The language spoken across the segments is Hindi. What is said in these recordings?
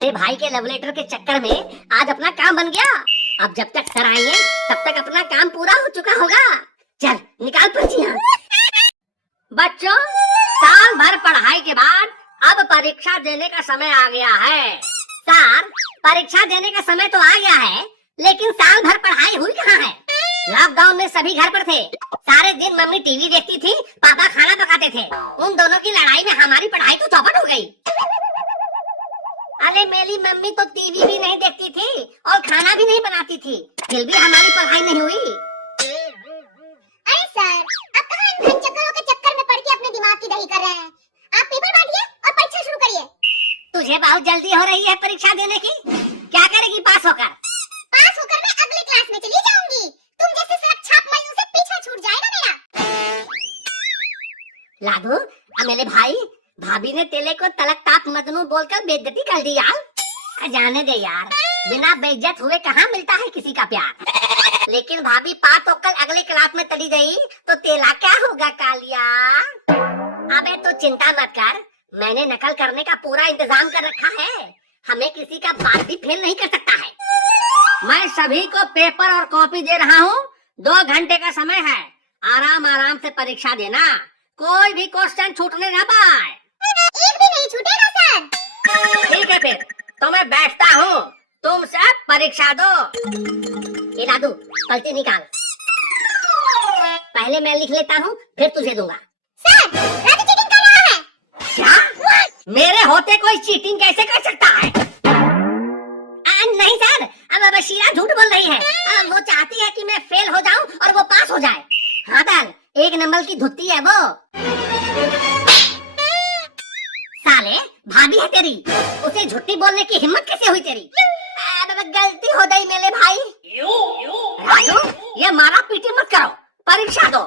मेरे भाई के लव लेटर के चक्कर में आज अपना काम बन गया। अब जब तक सर आएंगे तब तक अपना काम पूरा हो चुका होगा। चल निकाल पर्चियां। बच्चों, साल भर पढ़ाई के बाद अब परीक्षा देने का समय आ गया है। सर, परीक्षा देने का समय तो आ गया है, लेकिन साल भर पढ़ाई हुई कहाँ है? लॉकडाउन में सभी घर पर थे। सारे दिन मम्मी टीवी देखती थी, पापा खाना पकाते थे। उन दोनों की लड़ाई में हमारी पढ़ाई तो चौपट हो गई। अरे मेरी मम्मी तो टीवी भी नहीं देखती थी और खाना भी नहीं बनाती थी, फिर भी हमारी पढ़ाई नहीं हुई। अरे सर, आप कहाँ इन घन चक्करों के चक्कर में पड़ के अपने दिमाग की दही कर रहे हैं? आप पेपर बांटिए और परीक्षा शुरू करिए। तुझे बहुत जल्दी हो रही है परीक्षा देने की। क्या करेगी पास होकर? पास होकर मैं अगले क्लास में चली जाऊंगी। तुम जैसे सड़क छाप माइयों से पीछा छूट जाएगा मेरा। लाडू, मेरे भाई, भाभी ने तेले को तलक ताप मजनू बोलकर बेइज्जती कर दी यार। जाने दे यार, बिना बेइज्जत हुए कहाँ मिलता है किसी का प्यार। लेकिन भाभी पास होकर अगली क्लास में चली गई तो तेला क्या होगा कालिया? अबे तो चिंता मत कर, मैंने नकल करने का पूरा इंतजाम कर रखा है। हमें किसी का बात भी फेल नहीं कर सकता है। मैं सभी को पेपर और कॉपी दे रहा हूँ। 2 घंटे का समय है, आराम आराम से परीक्षा देना। कोई भी क्वेश्चन छूटने ना पाए। एक भी नहीं छूटेगा सर। ठीक है, फिर तो मैं बैठता हूँ, तुम सब परीक्षा दो। ये लाडू, पलटी निकाल। पहले मैं लिख लेता हूँ, फिर तुझे दूंगा। सर, राजू चीटिंग कर रहा है। क्या? मेरे होते कोई चीटिंग कैसे कर सकता है? नहीं सर, अब शीला झूठ बोल रही है। वो चाहती है कि मैं फेल हो जाऊं और वो पास हो जाए। हाँ सर, 1 नंबर की धुत्ती है वो। साले, भाभी है तेरी, उसे झूठी बोलने की हिम्मत कैसे हुई तेरी? गलती हो गई मेरे भाई। राजू, ये मारा पीटी मत करो, परीक्षा दो।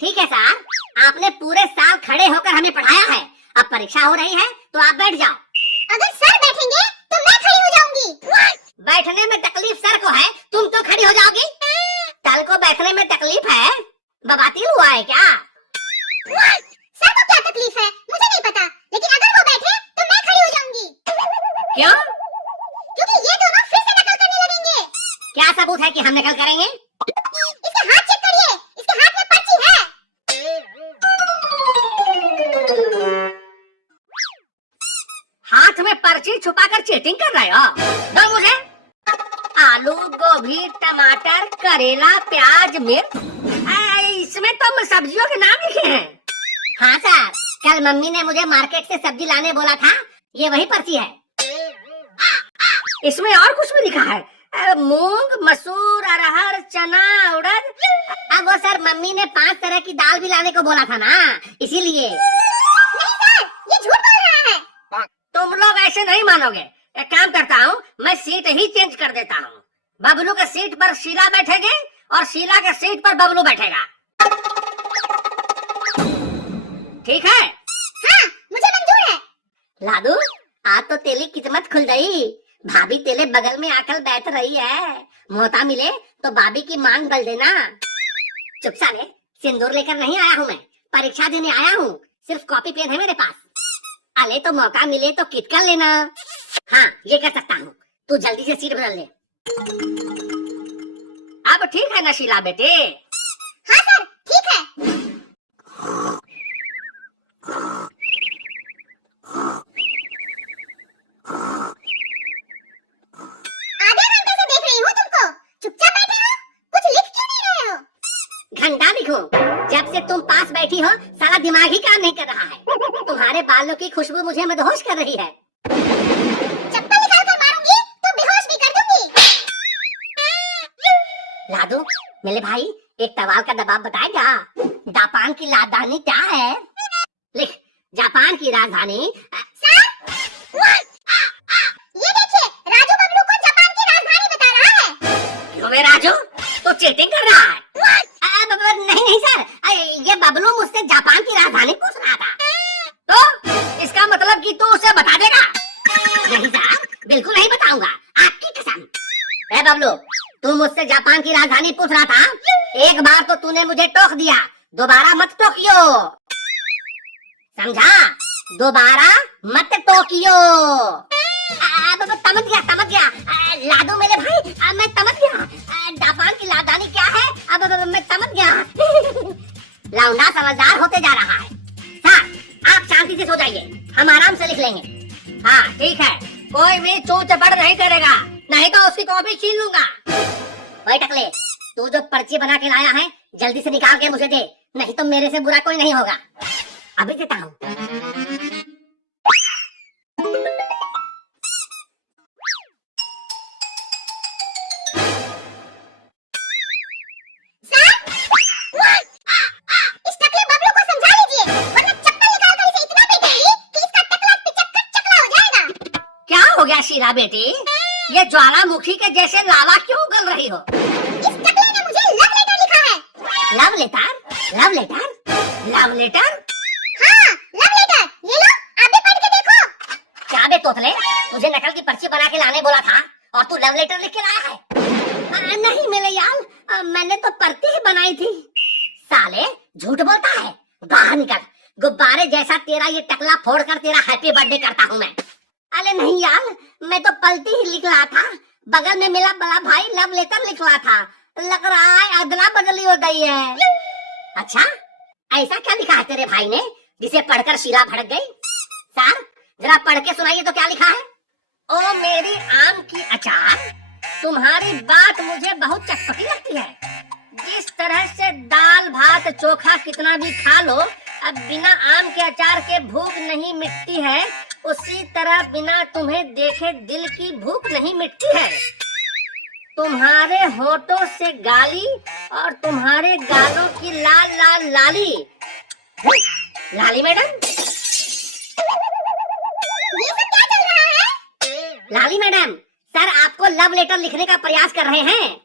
ठीक है सर, आपने पूरे साल खड़े होकर हमें पढ़ाया है। अब परीक्षा हो रही है तो आप बैठ जाओ। अगर सर बैठेंगे तो मैं खड़ी हो जाऊंगी। बैठने में तकलीफ सर को है, तुम तो खड़ी हो जाओगी। तल को बैठने में तकलीफ है, बवासीर हुआ है क्या? सर को क्या तकलीफ है मुझे नहीं पता, लेकिन अगर वो बैठे तो मैं खड़ी हो जाऊंगी। क्यों? क्योंकि ये दोनों फिर से नकल करने लगेंगे। क्या सबूत है कि हम नकल करेंगे? इसके हाथ चेक करिए, इसके हाथ में पर्ची है। हाथ में पर्ची छुपाकर चीटिंग कर रहे हो? दो मुझे। आलू, गोभी, टमाटर, करेला, प्याज, मिर्च, इसमें तो सब्जियों के नाम लिखे हैं। हाँ सर, कल मम्मी ने मुझे मार्केट से सब्जी लाने बोला था, ये वही पर्ची है। इसमें और कुछ भी लिखा है, मूंग, मसूर, अरहर, चना, उड़द। अब वो सर मम्मी ने 5 तरह की दाल भी लाने को बोला था ना, इसीलिए। नहीं सर, ये झूठ बोल रहा है। तुम लोग ऐसे नहीं मानोगे। एक काम करता हूँ, मैं सीट ही चेंज कर देता हूँ। बबलू के सीट पर शीला बैठेगी और शीला के सीट पर बबलू बैठेगा। ठीक है? हाँ, मुझे मंजूर है। लाडू, आज तो तेरी किस्मत खुल गई। भाभी तेरे बगल में आकर बैठ रही है। मौका मिले तो भाभी की मांग बल देना। चुप साले, सिंदूर लेकर नहीं आया हूँ मैं, परीक्षा देने आया हूँ। सिर्फ कॉपी पेन है मेरे पास। अले तो मौका मिले तो किट कर लेना। हाँ, ये कर सकता हूँ। तू जल्दी से सीट बदल ले। अब ठीक है ना शीला बेटे? हाँ सर, ठीक है। आधे घंटे से देख रही हूँ तुमको, चुपचाप बैठे हो, कुछ लिख क्यों नहीं रहे हो? घंटा लिखूं? जब से तुम पास बैठी हो सारा दिमाग ही काम नहीं कर रहा है। तुम्हारे बालों की खुशबू मुझे मदहोश कर रही है। चप्पल निकाल कर मारूंगी तो बेहोश भी कर दूंगी। लाडू, मेरे भाई, एक सवाल का जवाब बताएगा? जापान की राजधानी क्या है? लिख, जापान की राजधानी। सर, ये देखिए, राजू बबलू को जापान की राजधानी बता रहा है। क्यों मैं राजू? तो चीटिंग कर रहा है। नहीं सर, ये बबलू मुझसे जापान की राजधानी पूछ रहा था। तो इसका मतलब कि तू उसे बता देगा? नहीं सर, बिल्कुल नहीं बताऊंगा, आपकी कसम। ए बबलू, तू मुझसे जापान की राजधानी पूछ रहा था। एक बार तो तूने मुझे टोक दिया, दोबारा मत टोकियो, समझा? दोबारा मत टोकियो। समझ गया। लादो मेरे भाई, मैं समझ गया। जापान की लादानी क्या है? अब मैं समझ गया। लौंडा समझदार होते जा रहा है। सर आप शांति से सो जाइए, हम आराम से लिख लेंगे। हाँ ठीक है, कोई भी चू चपड़ नहीं करेगा, नहीं तो उसकी कॉपी छीन लूंगा। वही टकले, तू जो पर्ची बना के लाया है जल्दी से निकाल के मुझे दे, नहीं तो मेरे से बुरा कोई नहीं होगा। अभी देता हूँ। इस टकले बबलू को समझा लीजिए, वरना चप्पल निकाल कर इसे इतना पीटेंगी कि इसका टकला पिचक चकला हो जाएगा। क्या हो गया शीला बेटी, ये ज्वालामुखी के जैसे लावा क्यों उगल रही हो? इस टकले ने मुझे लव लेटर लिखा है। Love letter? Love letter? Love letter? हाँ लव लेटर, ये लो आप भी पढ़ के देखो। क्या बे तोतले, तुझे नकल की पर्ची बना के लाने बोला था और तू लव लेटर लिख के लाया है? नहीं मेरे यार, मैंने तो पर्ची ही बनाई थी। साले झूठ बोलता है, बाहर निकल। गुब्बारे जैसा तेरा ये टकला फोड़कर तेरा हैप्पी बर्थडे करता हूँ मैं। अरे नहीं यार, मैं तो पलटी ही लिख रहा था, बगल में मेरा बड़ा भाई लव लेटर लिख रहा था, लग रहा है अदला बदली हो गई है। अच्छा ऐसा क्या लिखा है तेरे भाई ने जिसे पढ़कर शीला भड़क गई? सर जरा पढ़ के सुनाइए तो क्या लिखा है? ओ मेरी आम की अचार, तुम्हारी बात मुझे बहुत चटपटी लगती है। जिस तरह से दाल भात चोखा कितना भी खा लो, अब बिना आम के अचार के भूख नहीं मिटती है, उसी तरह बिना तुम्हें देखे दिल की भूख नहीं मिटती है। तुम्हारे होठों से गाली और तुम्हारे गालों की लाल लाल लाली। लाली मैडम, ये सब क्या चल रहा है? लाली मैडम, सर आपको लव लेटर लिखने का प्रयास कर रहे हैं।